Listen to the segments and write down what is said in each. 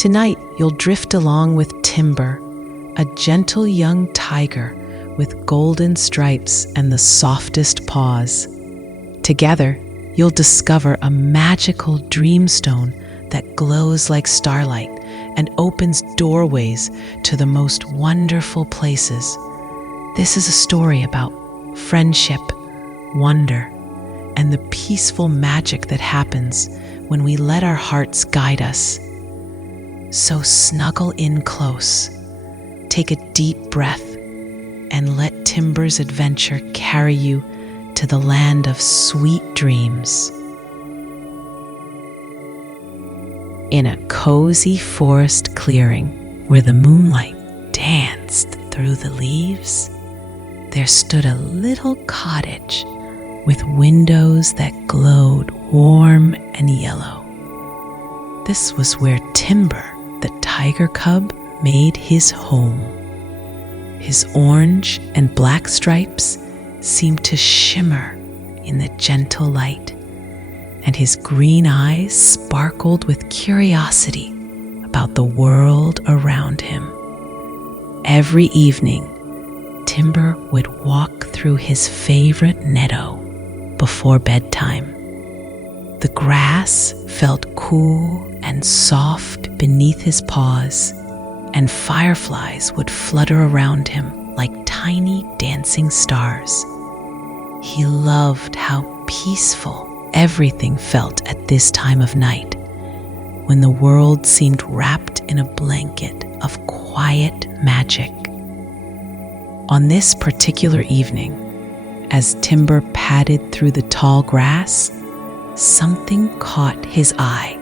Tonight, you'll drift along with Timber, a gentle young tiger with golden stripes and the softest paws. Together, you'll discover a magical dreamstone that glows like starlight and opens doorways to the most wonderful places. This is a story about friendship, wonder, and the peaceful magic that happens when we let our hearts guide us. So snuggle in close, take a deep breath, and let Timber's adventure carry you to the land of sweet dreams. In a cozy forest clearing where the moonlight danced through the leaves, there stood a little cottage with windows that glowed warm and yellow. This was where Timber, the tiger cub, made his home. His orange and black stripes seemed to shimmer in the gentle light, and his green eyes sparkled with curiosity about the world around him. Every evening, Timber would walk through his favorite meadow before bedtime. The grass felt cool and soft beneath his paws, and fireflies would flutter around him like tiny dancing stars. He loved how peaceful everything felt at this time of night, when the world seemed wrapped in a blanket of quiet magic. On this particular evening, as Timber padded through the tall grass, something caught his eye.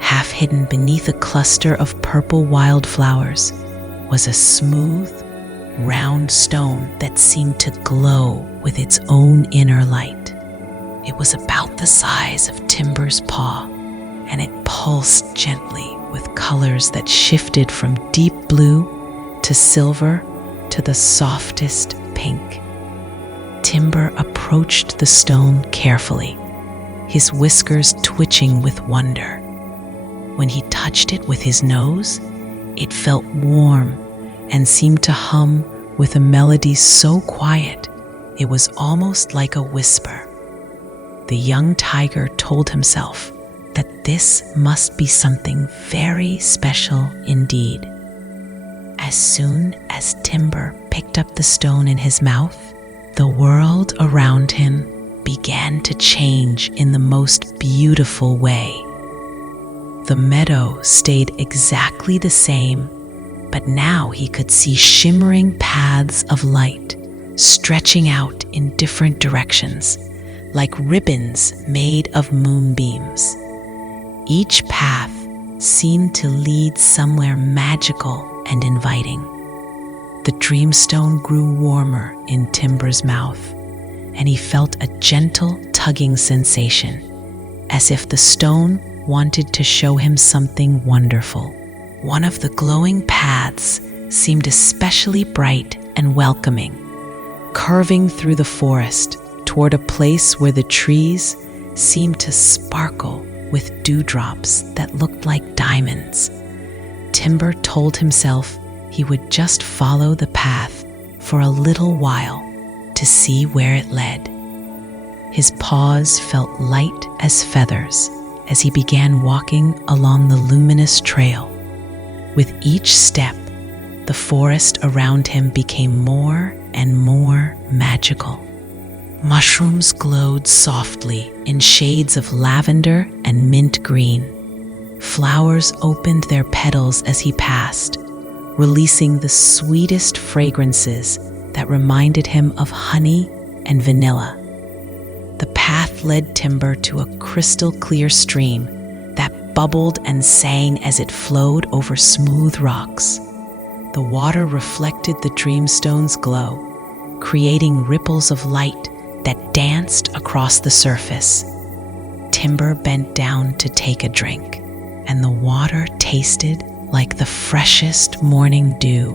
Half hidden beneath a cluster of purple wildflowers was a smooth, round stone that seemed to glow with its own inner light. It was about the size of Timber's paw, and it pulsed gently with colors that shifted from deep blue to silver to the softest pink. Timber approached the stone carefully, his whiskers twitching with wonder. When he touched it with his nose, it felt warm and seemed to hum with a melody so quiet it was almost like a whisper. The young tiger told himself that this must be something very special indeed. As soon as Timber picked up the stone in his mouth, the world around him began to change in the most beautiful way. The meadow stayed exactly the same, but now he could see shimmering paths of light stretching out in different directions, like ribbons made of moonbeams. Each path seemed to lead somewhere magical and inviting. The dreamstone grew warmer in Timber's mouth, and he felt a gentle tugging sensation, as if the stone wanted to show him something wonderful. One of the glowing paths seemed especially bright and welcoming, curving through the forest toward a place where the trees seemed to sparkle with dewdrops that looked like diamonds. Timber told himself he would just follow the path for a little while to see where it led. His paws felt light as feathers as he began walking along the luminous trail. With each step, the forest around him became more and more magical. Mushrooms glowed softly in shades of lavender and mint green. Flowers opened their petals as he passed, releasing the sweetest fragrances that reminded him of honey and vanilla. The path led Timber to a crystal-clear stream that bubbled and sang as it flowed over smooth rocks. The water reflected the dreamstone's glow, creating ripples of light that danced across the surface. Timber bent down to take a drink, and the water tasted like the freshest morning dew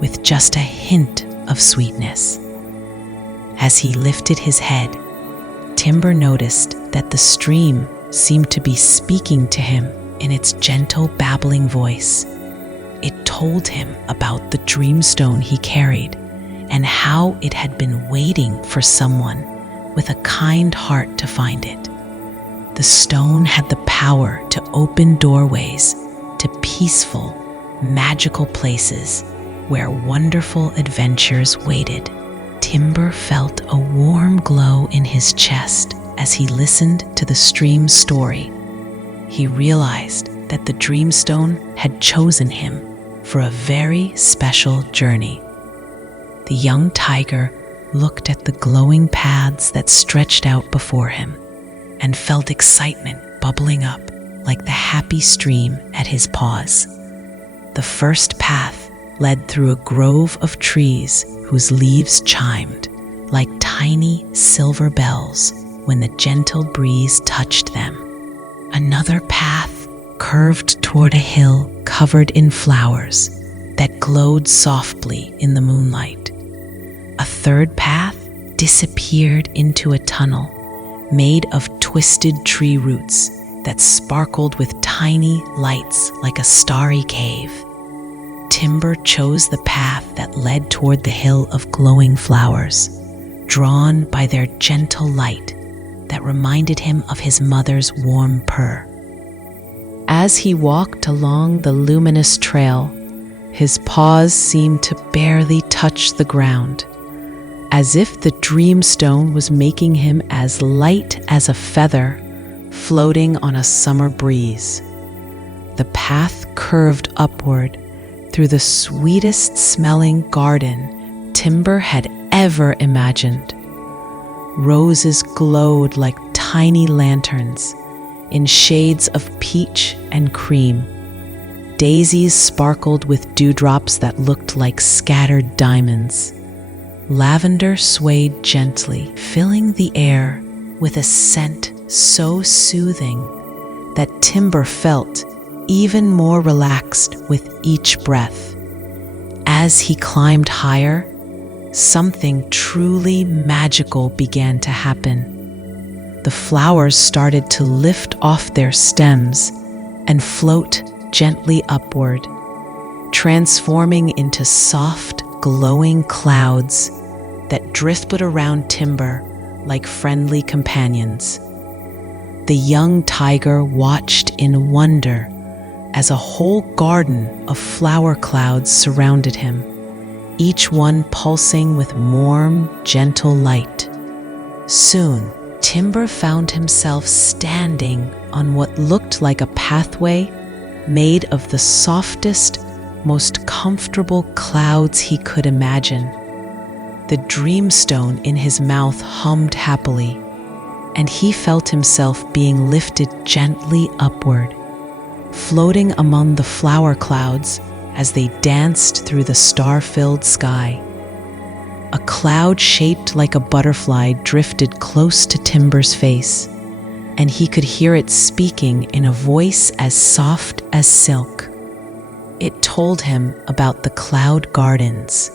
with just a hint of sweetness. As he lifted his head, Timber noticed that the stream seemed to be speaking to him in its gentle, babbling voice. It told him about the Dreamstone he carried and how it had been waiting for someone with a kind heart to find it. The stone had the power to open doorways to peaceful, magical places where wonderful adventures waited. Timber felt a warm glow in his chest as he listened to the stream's story. He realized that the Dreamstone had chosen him for a very special journey. The young tiger looked at the glowing paths that stretched out before him and felt excitement bubbling up like the happy stream at his paws. The first path led through a grove of trees whose leaves chimed like tiny silver bells when the gentle breeze touched them. Another path curved toward a hill covered in flowers that glowed softly in the moonlight. A third path disappeared into a tunnel made of twisted tree roots that sparkled with tiny lights like a starry cave. Timber chose the path that led toward the hill of glowing flowers, drawn by their gentle light that reminded him of his mother's warm purr. As he walked along the luminous trail, his paws seemed to barely touch the ground, as if the Dreamstone was making him as light as a feather floating on a summer breeze. The path curved upward through the sweetest smelling garden Timber had ever imagined. Roses glowed like tiny lanterns in shades of peach and cream. Daisies sparkled with dewdrops that looked like scattered diamonds. Lavender swayed gently, filling the air with a scent so soothing that Timber felt even more relaxed with each breath. As he climbed higher, something truly magical began to happen. The flowers started to lift off their stems and float gently upward, transforming into soft, glowing clouds that drifted around Timber like friendly companions. The young tiger watched in wonder as a whole garden of flower clouds surrounded him, each one pulsing with warm, gentle light. Soon, Timber found himself standing on what looked like a pathway made of the softest, most comfortable clouds he could imagine. The Dreamstone in his mouth hummed happily, and he felt himself being lifted gently upward, floating among the flower clouds as they danced through the star-filled sky. A cloud shaped like a butterfly drifted close to Timber's face, and he could hear it speaking in a voice as soft as silk. It told him about the cloud gardens,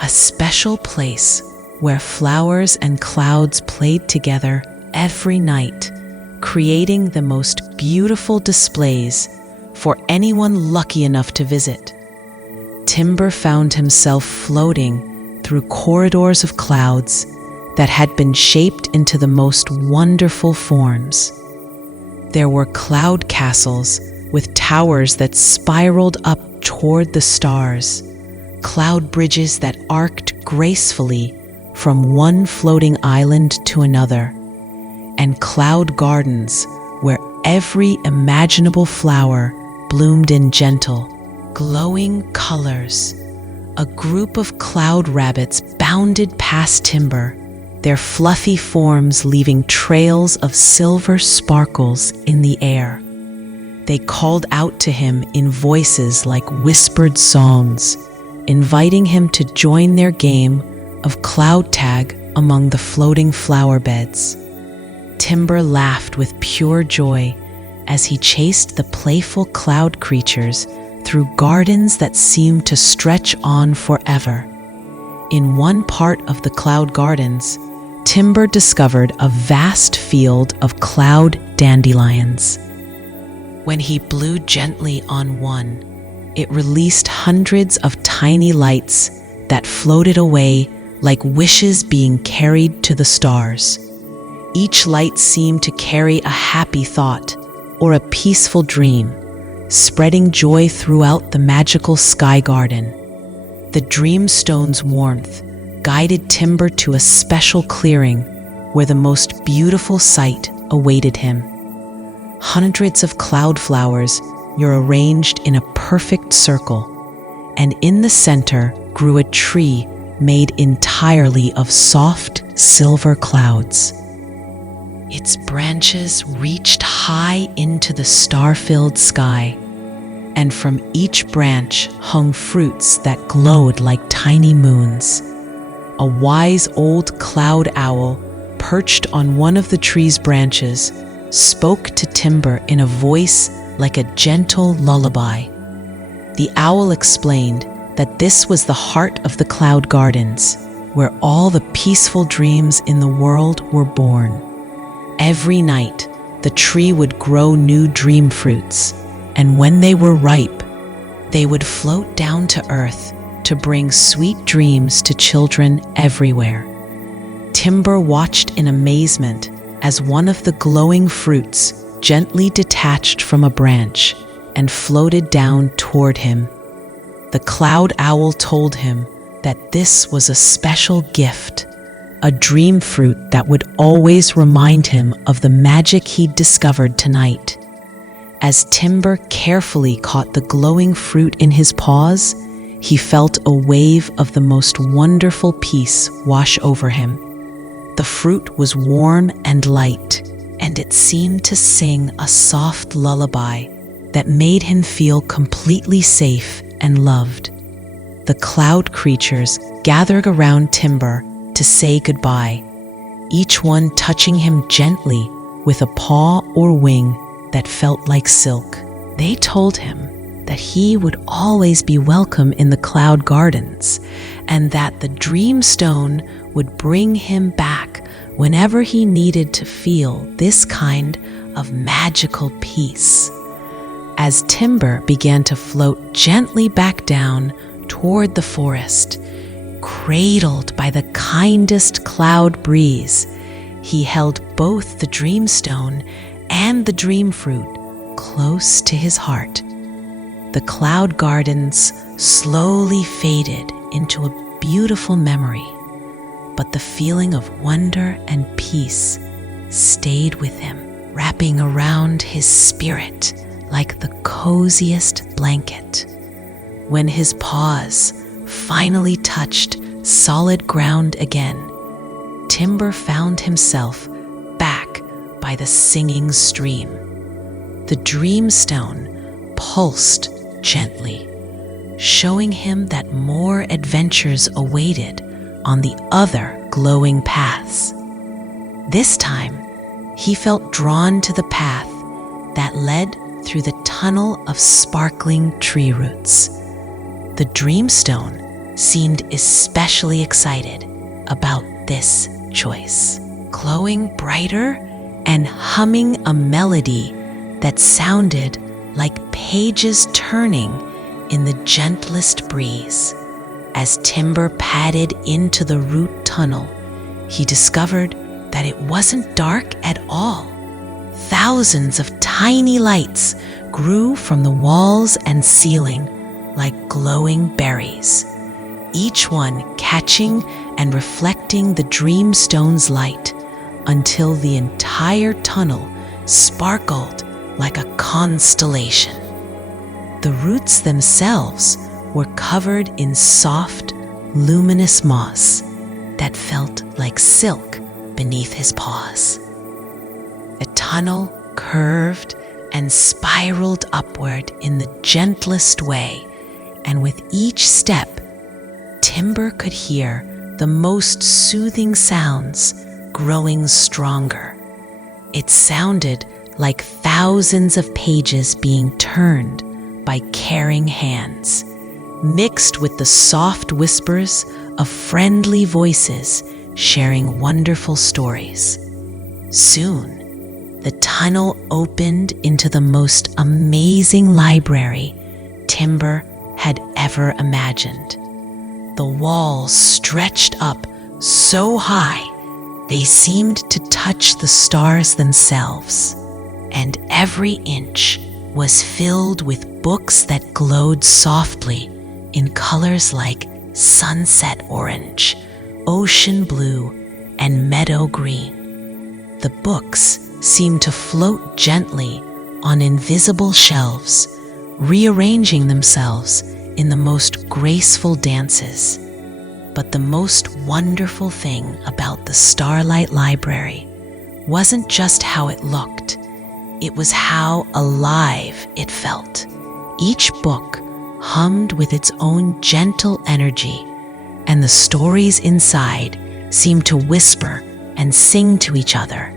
a special place where flowers and clouds played together every night, creating the most beautiful displays for anyone lucky enough to visit. Timber found himself floating through corridors of clouds that had been shaped into the most wonderful forms. There were cloud castles with towers that spiraled up toward the stars, cloud bridges that arced gracefully from one floating island to another, and cloud gardens where every imaginable flower bloomed in gentle, glowing colors. A group of cloud rabbits bounded past Timber, their fluffy forms leaving trails of silver sparkles in the air. They called out to him in voices like whispered songs, inviting him to join their game of cloud tag among the floating flower beds. Timber laughed with pure joy as he chased the playful cloud creatures through gardens that seemed to stretch on forever. In one part of the cloud gardens, Timber discovered a vast field of cloud dandelions. When he blew gently on one, it released hundreds of tiny lights that floated away like wishes being carried to the stars. Each light seemed to carry a happy thought or a peaceful dream, spreading joy throughout the magical sky garden. The Dreamstone's warmth guided Timber to a special clearing where the most beautiful sight awaited him. Hundreds of cloud flowers were arranged in a perfect circle, and in the center grew a tree made entirely of soft silver clouds. Its branches reached high into the star-filled sky, and from each branch hung fruits that glowed like tiny moons. A wise old cloud owl, perched on one of the tree's branches, spoke to Timber in a voice like a gentle lullaby. The owl explained that this was the heart of the cloud gardens, where all the peaceful dreams in the world were born. Every night, the tree would grow new dream fruits, and when they were ripe, they would float down to earth to bring sweet dreams to children everywhere. Timber watched in amazement as one of the glowing fruits gently detached from a branch and floated down toward him. The cloud owl told him that this was a special gift, a dream fruit that would always remind him of the magic he'd discovered tonight. As Timber carefully caught the glowing fruit in his paws, he felt a wave of the most wonderful peace wash over him. The fruit was warm and light, and it seemed to sing a soft lullaby that made him feel completely safe and loved. The cloud creatures gathered around Timber to say goodbye, each one touching him gently with a paw or wing that felt like silk. They told him that he would always be welcome in the cloud gardens, and that the Dreamstone would bring him back whenever he needed to feel this kind of magical peace. As Timber began to float gently back down toward the forest, cradled by the kindest cloud breeze, he held both the Dreamstone and the dream fruit close to his heart. The cloud gardens slowly faded into a beautiful memory, but the feeling of wonder and peace stayed with him, wrapping around his spirit like the coziest blanket. When his paws finally touched solid ground again, Timber found himself back by the singing stream. The Dreamstone pulsed gently, showing him that more adventures awaited on the other glowing paths. This time, he felt drawn to the path that led through the tunnel of sparkling tree roots. The Dreamstone seemed especially excited about this choice, glowing brighter and humming a melody that sounded like pages turning in the gentlest breeze. As Timber padded into the root tunnel, he discovered that it wasn't dark at all. Thousands of tiny lights grew from the walls and ceiling like glowing berries, each one catching and reflecting the Dreamstone's light until the entire tunnel sparkled like a constellation. The roots themselves were covered in soft, luminous moss that felt like silk beneath his paws. The tunnel curved and spiraled upward in the gentlest way, and with each step, Timber could hear the most soothing sounds growing stronger. It sounded like thousands of pages being turned by caring hands, mixed with the soft whispers of friendly voices sharing wonderful stories. Soon, the tunnel opened into the most amazing library Timber had ever imagined. The walls stretched up so high they seemed to touch the stars themselves, and every inch was filled with books that glowed softly in colors like sunset orange, ocean blue, and meadow green. The books seemed to float gently on invisible shelves, rearranging themselves in the most graceful dances. But the most wonderful thing about the Starlight Library wasn't just how it looked, it was how alive it felt. Each book hummed with its own gentle energy, and the stories inside seemed to whisper and sing to each other,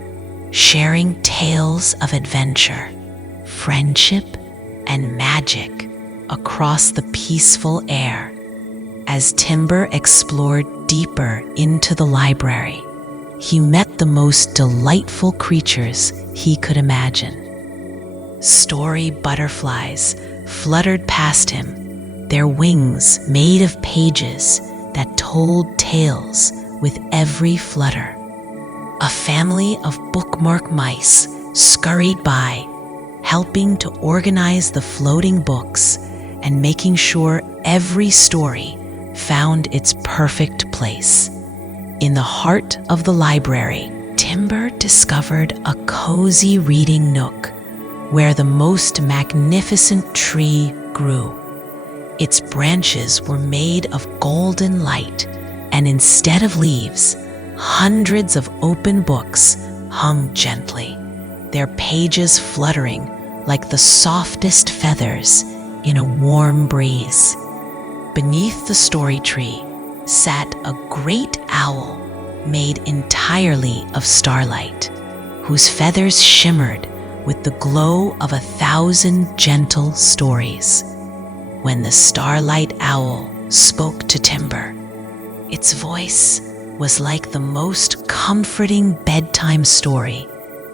sharing tales of adventure, friendship, and magic across the peaceful air. As Timber explored deeper into the library, he met the most delightful creatures he could imagine. Story butterflies fluttered past him, their wings made of pages that told tales with every flutter. A family of bookmark mice scurried by, helping to organize the floating books and making sure every story found its perfect place. In the heart of the library, Timber discovered a cozy reading nook where the most magnificent tree grew. Its branches were made of golden light, and instead of leaves, hundreds of open books hung gently, their pages fluttering like the softest feathers in a warm breeze. Beneath the story tree sat a great owl made entirely of starlight, whose feathers shimmered with the glow of 1,000 gentle stories. When the Starlight Owl spoke to Timber, its voice was like the most comforting bedtime story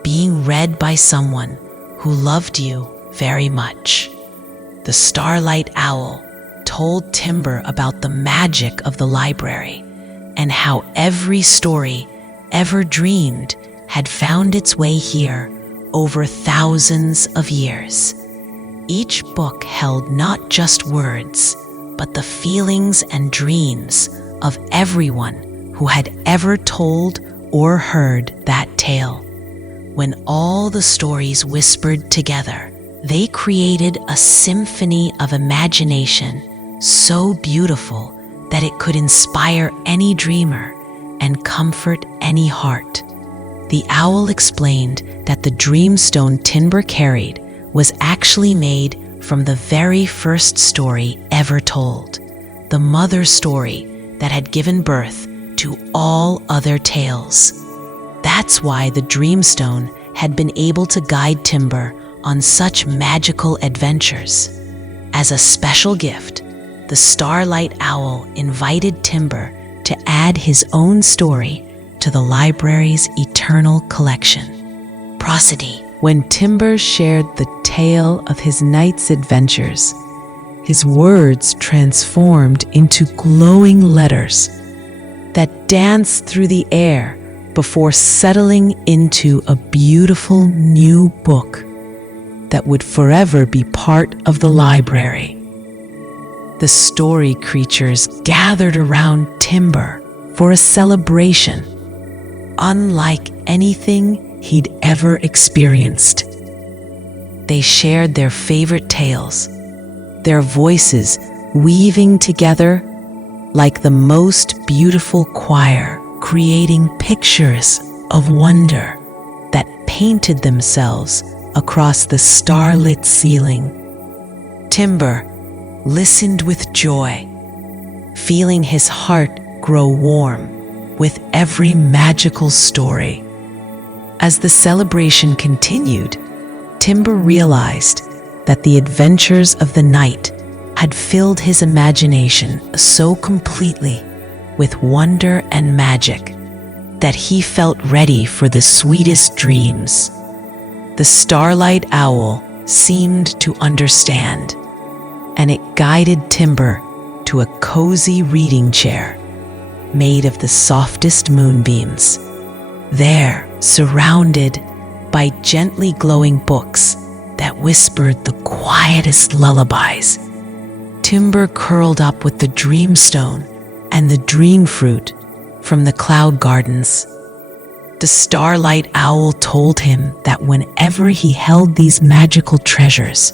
being read by someone who loved you very much. The Starlight Owl told Timber about the magic of the library and how every story ever dreamed had found its way here over thousands of years. Each book held not just words, but the feelings and dreams of everyone who had ever told or heard that tale. When all the stories whispered together, they created a symphony of imagination so beautiful that it could inspire any dreamer and comfort any heart. The owl explained that the Dreamstone Timber carried was actually made from the very first story ever told, the mother story that had given birth to all other tales. That's why the Dreamstone had been able to guide Timber on such magical adventures. As a special gift, the Starlight Owl invited Timber to add his own story to the library's eternal collection. Prosody. When Timber shared the tale of his night's adventures, his words transformed into glowing letters that danced through the air before settling into a beautiful new book that would forever be part of the library. The story creatures gathered around Timber for a celebration unlike anything he'd ever experienced. They shared their favorite tales, their voices weaving together like the most beautiful choir, creating pictures of wonder that painted themselves across the starlit ceiling. Timber listened with joy, feeling his heart grow warm with every magical story. As the celebration continued, Timber realized that the adventures of the night had filled his imagination so completely with wonder and magic that he felt ready for the sweetest dreams. The starlight owl seemed to understand, and it guided Timber to a cozy reading chair made of the softest moonbeams. There, surrounded by gently glowing books that whispered the quietest lullabies, Timber curled up with the Dreamstone and the dream fruit from the cloud gardens. The starlight owl told him that whenever he held these magical treasures,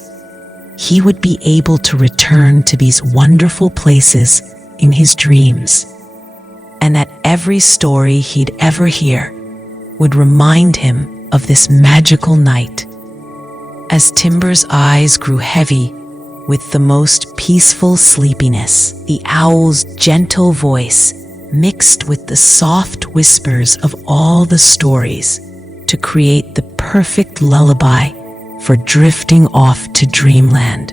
he would be able to return to these wonderful places in his dreams, and that every story he'd ever hear would remind him of this magical night. As Timber's eyes grew heavy with the most peaceful sleepiness, the owl's gentle voice mixed with the soft whispers of all the stories to create the perfect lullaby for drifting off to dreamland.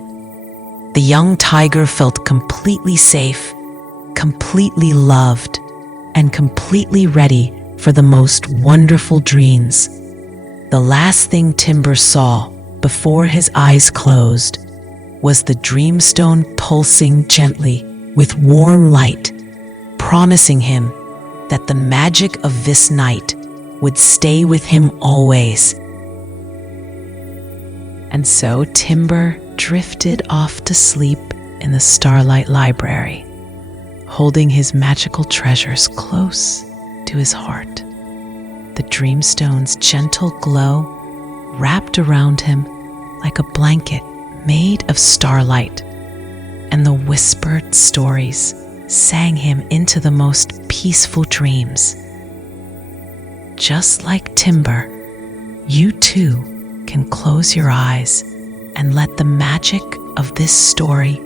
The young tiger felt completely safe, completely loved, and completely ready for the most wonderful dreams. The last thing Timber saw before his eyes closed was the Dreamstone pulsing gently with warm light, promising him that the magic of this night would stay with him always. And so Timber drifted off to sleep in the Starlight Library, holding his magical treasures close to his heart. The Dreamstone's gentle glow wrapped around him like a blanket made of starlight, and the whispered stories sang him into the most peaceful dreams. Just like Timber, you too can close your eyes and let the magic of this story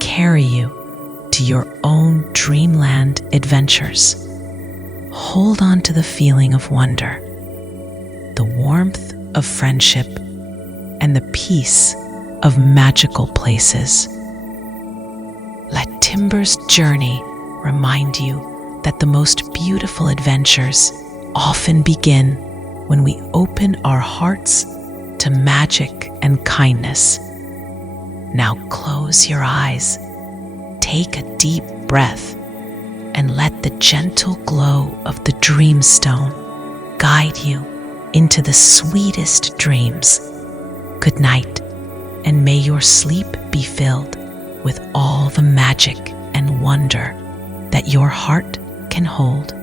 carry you to your own dreamland adventures. Hold on to the feeling of wonder, the warmth of friendship, and the peace of magical places. Let Timber's journey remind you that the most beautiful adventures often begin when we open our hearts to magic and kindness. Now close your eyes, take a deep breath, and let the gentle glow of the Dreamstone guide you into the sweetest dreams. Good night, and may your sleep be filled with all the magic and wonder that your heart can hold.